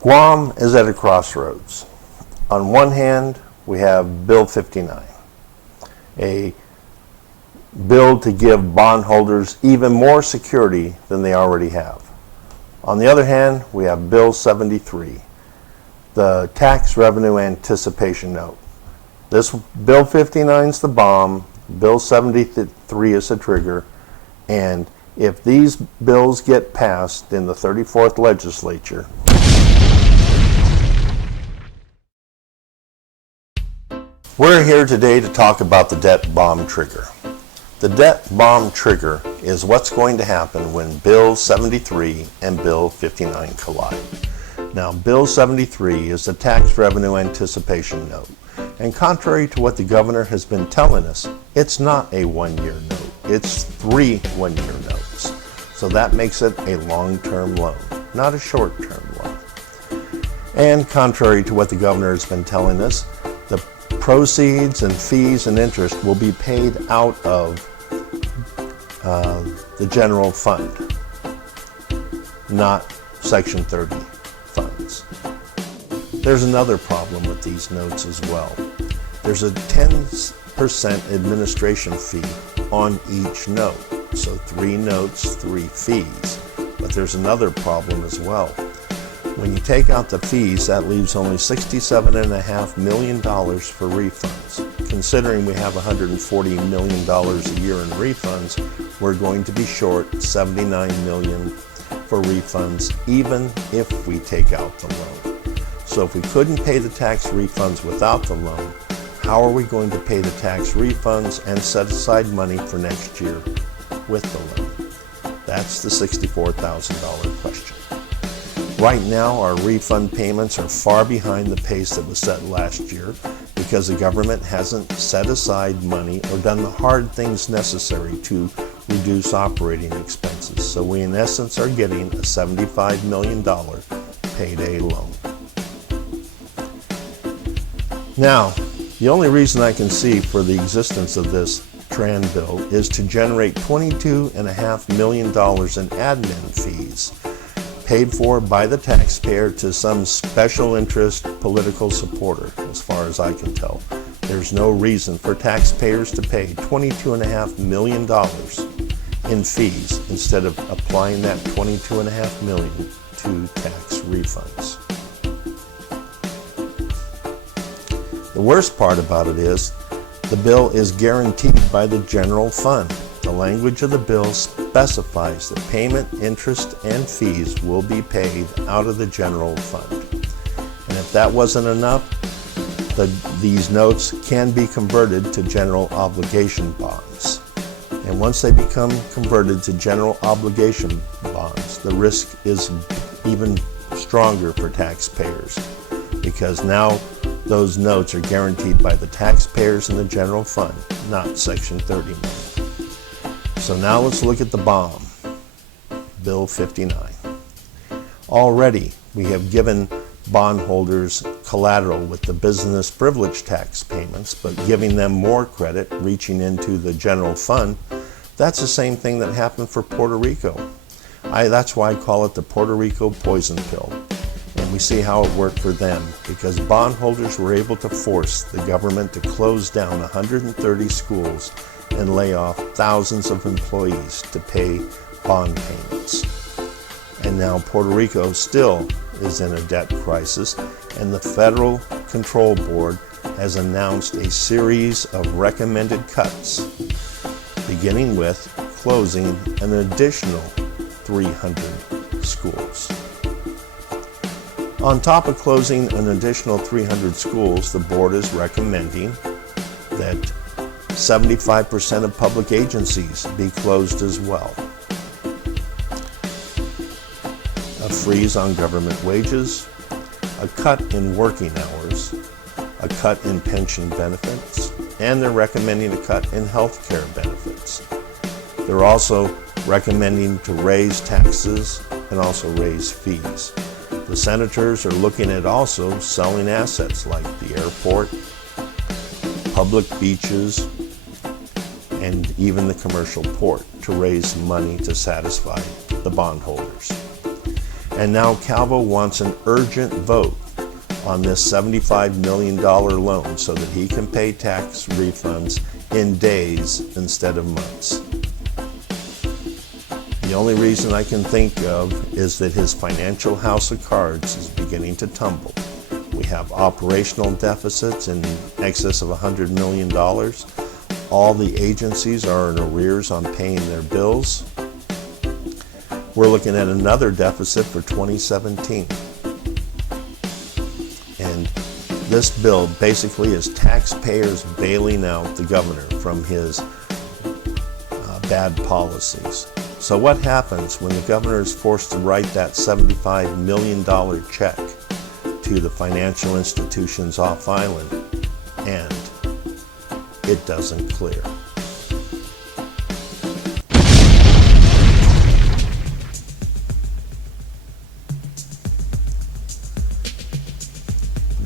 Guam is at a crossroads. On one hand, we have Bill 59, a bill to give bondholders even more security than they already have. On the other hand, we have Bill 73, the tax revenue anticipation note. This Bill 59 is the bomb, Bill 73 is the trigger, and if these bills get passed in the 34th legislature, we're here today to talk about the debt bomb trigger. The debt bomb trigger is what's going to happen when Bill 73 and Bill 59 collide. Now, Bill 73 is the tax revenue anticipation note. And contrary to what the governor has been telling us, it's not a one-year note. It's 3 one-year notes. So that makes it a long-term loan, not a short-term loan. And contrary to what the governor has been telling us, the proceeds and fees and interest will be paid out of the general fund, not Section 30 funds. There's another problem with these notes as well. There's a 10% administration fee on each note. So 3 notes, 3 fees. But there's another problem as well. When you take out the fees, that leaves only $67.5 million for refunds. Considering we have $140 million a year in refunds, we're going to be short $79 million for refunds, even if we take out the loan. So if we couldn't pay the tax refunds without the loan, how are we going to pay the tax refunds and set aside money for next year with the loan? That's the $64,000 question. Right now, our refund payments are far behind the pace that was set last year because the government hasn't set aside money or done the hard things necessary to reduce operating expenses. So we, in essence, are getting a $75 million payday loan. Now, the only reason I can see for the existence of this Tran bill is to generate $22.5 million in admin fees paid for by the taxpayer to some special interest political supporter, as far as I can tell. There's no reason for taxpayers to pay $22.5 million in fees instead of applying that $22.5 million to tax refunds. The worst part about it is the bill is guaranteed by the general fund. The language of the bill specifies that payment, interest, and fees will be paid out of the general fund. And if that wasn't enough, these notes can be converted to general obligation bonds. And once they become converted to general obligation bonds, the risk is even stronger for taxpayers because now those notes are guaranteed by the taxpayers in the general fund, not Section 30 money. So now let's look at the bomb, Bill 59. Already we have given bondholders collateral with the business privilege tax payments, but giving them more credit reaching into the general fund. That's the same thing that happened for Puerto Rico. That's why I call it the Puerto Rico poison pill. And we see how it worked for them because bondholders were able to force the government to close down 130 schools and lay off thousands of employees to pay bond payments. And now Puerto Rico still is in a debt crisis, and the Federal Control Board has announced a series of recommended cuts, beginning with closing an additional 300 schools. On top of closing an additional 300 schools, the board is recommending that 75% of public agencies be closed as well. A freeze on government wages, a cut in working hours, a cut in pension benefits, and they're recommending a cut in health care benefits. They're also recommending to raise taxes and also raise fees. The senators are looking at also selling assets like the airport, public beaches, and even the commercial port to raise money to satisfy the bondholders. And now Calvo wants an urgent vote on this $75 million loan so that he can pay tax refunds in days instead of months. The only reason I can think of is that his financial house of cards is beginning to tumble. We have operational deficits in excess of $100 million. All the agencies are in arrears on paying their bills. We're looking at another deficit for 2017. And this bill basically is taxpayers bailing out the governor from his bad policies. So what happens when the governor is forced to write that $75 million check to the financial institutions off island and it doesn't clear?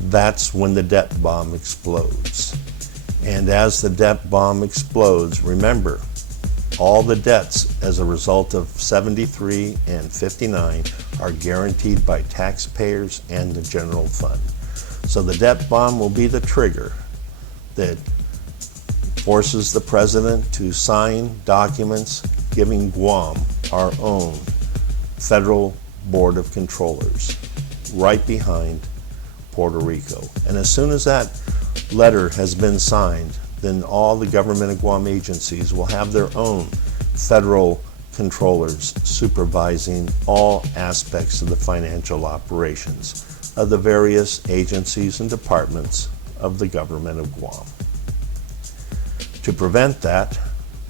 That's when the debt bomb explodes. And as the debt bomb explodes, remember, all the debts as a result of 73 and 59 are guaranteed by taxpayers and the general fund. So the debt bomb will be the trigger that forces the president to sign documents giving Guam our own federal board of controllers right behind Puerto Rico. And as soon as that letter has been signed, then all the government of Guam agencies will have their own federal controllers supervising all aspects of the financial operations of the various agencies and departments of the government of Guam. To prevent that,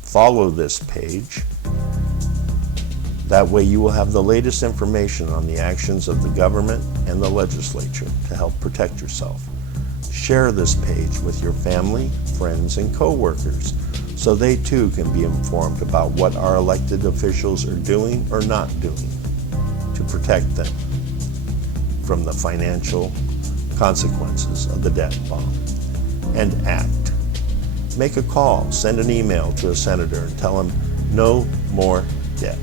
follow this page. That way you will have the latest information on the actions of the government and the legislature to help protect yourself. Share this page with your family, friends, and co-workers so they too can be informed about what our elected officials are doing or not doing to protect them from the financial consequences of the debt bomb. And act. Make a call, send an email to a senator and tell him no more debt.